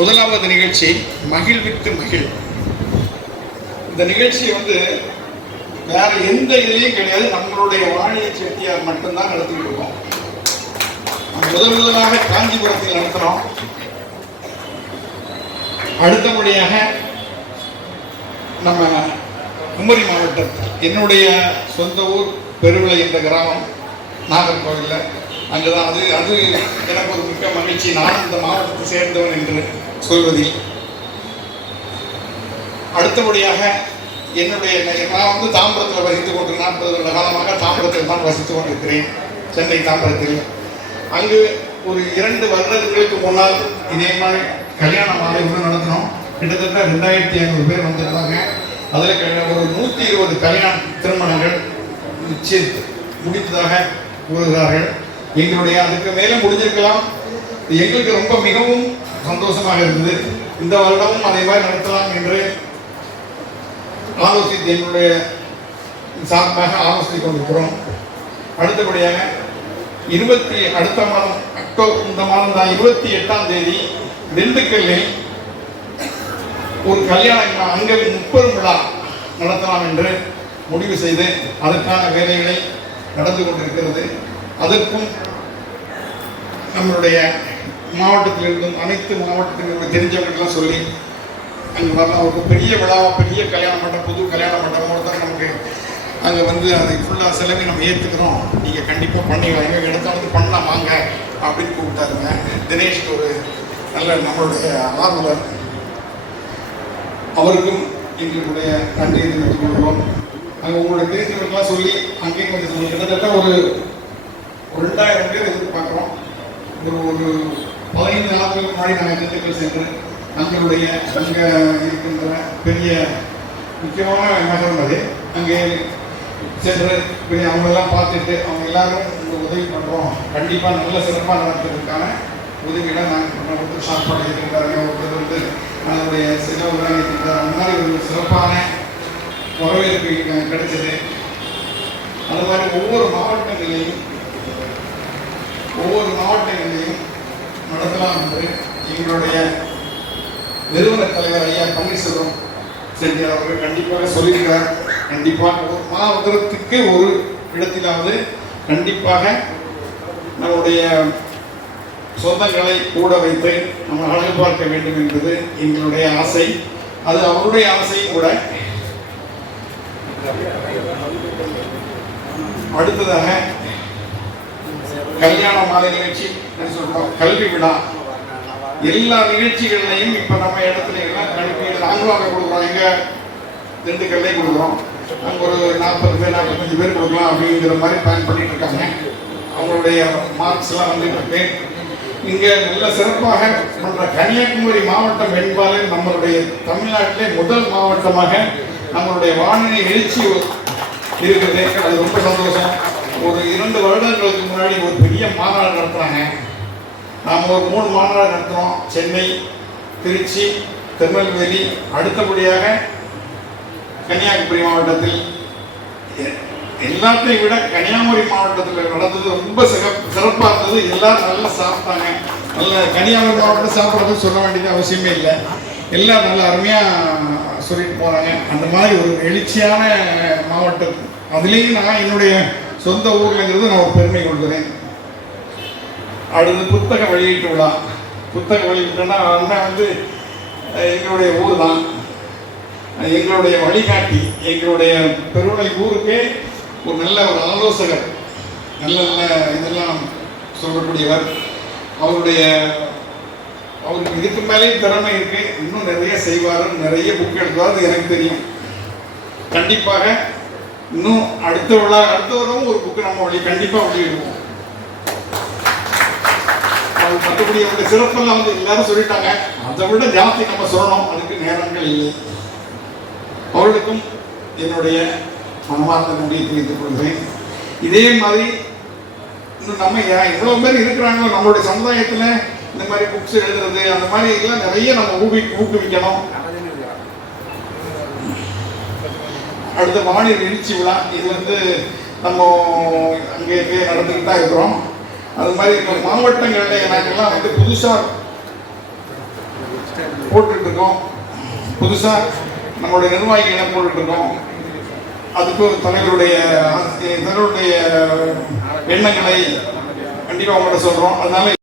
முதலாவது நிகழ்ச்சி மகிழ்வித்து மகிழ். இந்த நிகழ்ச்சி வந்து வேற எந்த இதுலையும் கிடையாது. நம்மளுடைய வாணிய செட்டியார் மட்டும்தான் நடத்திட்டு இருக்கோம். முதல் முதலாக காஞ்சிபுரத்தில் நடத்துகிறோம் அடுத்தபடியாக நம்ம குமரி மாவட்டத்தில் என்னுடைய சொந்த ஊர் பெருவிளை என்ற கிராமம் நாகர்கோவிலில். அங்கே தான் அது அது எனக்கு ஒரு மிக்க மகிழ்ச்சி. நான் இந்த மாவட்டத்தை சேர்ந்தவன் என்று சொல்வதில். அடுத்தபடியாக என்னுடைய நான் வந்து தாம்பரத்தில் வசித்து கொண்டு நாற்பது வருட காலமாக தாம்பரத்தில் தான் வசித்து கொண்டிருக்கிறேன் சென்னை தாம்பரத்தில். அங்கு ஒரு இரண்டு வருடங்களுக்கு முன்னால் இதே மாதிரி கல்யாண மாலை ஒன்று நடத்தினோம். கிட்டத்தட்ட ரெண்டாயிரத்தி ஐநூறு பேர் வந்திருந்தாங்க. அதில் ஒரு நூற்றி இருபது கல்யாண திருமணங்கள் நிச்சயித்து முடித்ததாக கூறுகிறார்கள். எங்களுடைய அதுக்கு மேலே முடிஞ்சிருக்கலாம். எங்களுக்கு ரொம்ப மிகவும் சந்தோஷமாக இருந்தது. இந்த வருடமும் அதே மாதிரி நடத்தலாம் என்று ஆலோசித்து எங்களுடைய சார்பாக ஆலோசனை கொண்டிருக்கிறோம். அடுத்தபடியாக இருபத்தி அடுத்த மாதம் அக்டோபர் இந்த மாதம் தான் இருபத்தி எட்டாம் தேதி திண்டுக்கல்லில் ஒரு கல்யாணம் அங்கே முப்பது விழா நடத்தலாம் என்று முடிவு செய்து அதற்கான வேலைகளை நடந்து கொண்டிருக்கிறது. அதற்கும் நம்மளுடைய மாவட்டத்தில் இருந்தும் அனைத்து மாவட்டத்திலிருந்து இருக்க தெரிஞ்சவங்களுக்கெல்லாம் சொல்லி அங்கே வரலாம். ஒரு பெரிய விழாவாக பெரிய கல்யாண மண்டபம் புது கல்யாண மண்டபம் தான் நமக்கு அங்கே வந்து அதை ஃபுல்லாக செலவை நம்ம ஏற்றுக்கிறோம் நீங்கள் கண்டிப்பாக பண்ணிக்கலாம் எங்கள் இடத்த வந்து பண்ணலாம். வாங்க. அப்படின்னு கூப்பிட்டாருங்க. தினேஷ்க்கு ஒரு நல்ல நம்மளுடைய ஆர்வலர். அவருக்கும் எங்களுடைய நன்றியை தெரிவித்துக் அங்கே உங்களுடைய தெரிஞ்சவர்கள்லாம் சொல்லி அங்கேயும் கொஞ்சம் சொல்லி கிட்டத்தட்ட ஒரு ஒரு ரெண்டாயிரம் பேர் எதிர்பார்க்குறோம். ஒரு ஒரு பதினைந்து நாட்களுக்கு முன்னாடி நாங்கள் திண்டுக்கல் சென்று நம்மளுடைய அங்கே இருக்கின்ற பெரிய முக்கியமான நகரம் அது. அங்கே சென்று போய் அவங்களெல்லாம் பார்த்துட்டு அவங்க எல்லாரும் உங்களுக்கு உதவி பண்ணுறோம் கண்டிப்பாக நல்ல சிறப்பாக நடத்துறதுக்கான உதவிகளை நாங்கள் பண்ண ஒருத்தர் சாப்பாடு இருக்கின்றாங்க ஒருத்தர் வந்து அதனுடைய செலவுலாம் இருக்கின்றார் அந்த மாதிரி ஒரு சிறப்பான வரவேற்பு கிடைச்சது. அது மாதிரி ஒவ்வொரு மாவட்டங்களிலையும் ஒவ்வொரு மாவட்ட நடத்தலாம் என்று எங்களுடைய நிறுவன தலைவர் ஐயா பன்னீர்செல்வம் செட்டியார் அவர்கள் கண்டிப்பாக சொல்லியிருக்கிறார். கண்டிப்பாக ஒரு மாவட்டத்துக்கு ஒரு இடத்திலாவது கண்டிப்பாக நம்முடைய சொந்தங்களை கூட வைத்து நம்ம அழகு பார்க்க வேண்டும் என்பது எங்களுடைய ஆசை. அது அவருடைய ஆசையும் கூட அடுத்ததாக கல்யாண மாலை நிகழ்ச்சி சொல்றோம். கல்வி விழா. எல்லா நிகழ்ச்சிகள்லையும் இப்ப நம்ம இடத்துல எல்லாம் கல்வி நாங்களும் அங்கே கொடுக்குறோம். எங்க திண்டுக்கல்லே கொடுக்குறோம். அங்க ஒரு நாற்பது பேர் நாற்பத்தஞ்சு பேர் கொடுக்கலாம் அப்படிங்கிற மாதிரி பிளான் பண்ணிட்டு இருக்காங்க. அவங்களுடைய மார்க்ஸ் எல்லாம் வந்துட்டு இருக்கு. இங்க நல்ல சிறப்பாக பண்ற கன்னியாகுமரி மாவட்டம் என்பாலே நம்மளுடைய தமிழ்நாட்டிலே முதல் மாவட்டமாக நம்மளுடைய வானிலை எழுச்சி இருக்கிறது. அது ரொம்ப சந்தோஷம். ஒரு இரண்டு வருடங்களுக்கு முன்னாடி ஒரு நடத்துகிறாங்க நாம் ஒரு மூணு மாநாடு நடத்துகிறோம் சென்னை திருச்சி திருநெல்வேலி அடுத்தபடியாக கன்னியாகுமரி மாவட்டத்தில். எ- எல்லாத்தையும் விட கன்னியாகுமரி மாவட்டத்தில் நடந்தது ரொம்ப சிறப்பு சிறப்பாக இருந்தது. எல்லாரும் நல்லா சாப்பிட்டாங்க. நல்ல கன்னியாகுமரி மாவட்டம் சாப்பிட்றது சொல்ல வேண்டியது அவசியமே இல்லை. எல்லாம் நல்லா அருமையாக சொல்லிட்டு போகிறாங்க அந்த மாதிரி ஒரு எழுச்சியான மாவட்டம். அதுலேயும் நான் என்னுடைய சொந்த ஊர்லங்கிறது நான் ஒரு பெருமை கொள்கிறேன். அடுத்து புத்தக வெளியீட்டு விழா. புத்தக வெளியீட்டுனா அண்ணன் வந்து எங்களுடைய ஊர் தான். எங்களுடைய வழிகாட்டி எங்களுடைய பெருமை ஊருக்கே ஒரு நல்ல ஒரு ஆலோசகர். நல்ல நல்ல இதெல்லாம் சொல்லக்கூடியவர். அவருடைய அவருக்கு இதுக்கு மேலேயும் திறமை இருக்கு. இன்னும் நிறைய செய்வார் நிறைய புக் எழுதுவார் அது எனக்கு தெரியும். கண்டிப்பாக இன்னும் அடுத்த விழா அடுத்த வருடம் ஒரு புக்கு நம்ம வழி கண்டிப்பாக வெளியிடுவோம். மற்றபடி அந்த சிறப்பெல்லாம் வந்து எல்லாரும் சொல்லிட்டாங்க. அதை விட ஜாஸ்தி நம்ம சொல்லணும். அதுக்கு நேரங்கள் இல்லை. அவர்களுக்கும் என்னுடைய மனமார்ந்த நன்றியை தெரிவித்துக் கொள்கிறேன். இதே மாதிரி இன்னும் நம்ம ஏன் இவ்வளோ பேர் இருக்கிறாங்களோ நம்மளுடைய சமுதாயத்தில் இந்த மாதிரி புக்ஸ் எழுதுறது அந்த மாதிரி எல்லாம் நிறைய நம்ம ஊவி ஊக்குவிக்கணும். அடுத்த வானிலை எழுச்சி விழா இது வந்து நம்ம அங்கே நடந்துக்கிட்டு தான் இருக்கிறோம். அது மாதிரி இப்போ மாவட்டங்களில் எனக்கெல்லாம் வந்து புதுசாக போட்டுட்டு இருக்கோம் புதுசாக நம்மளுடைய நிர்வாகிகளை போட்டுட்டு இருக்கோம் அதுக்கு ஒரு தலைவருடைய தலைவருடைய எண்ணங்களை கண்டிப்பாக அவங்கள்ட்ட சொல்கிறோம் அதனால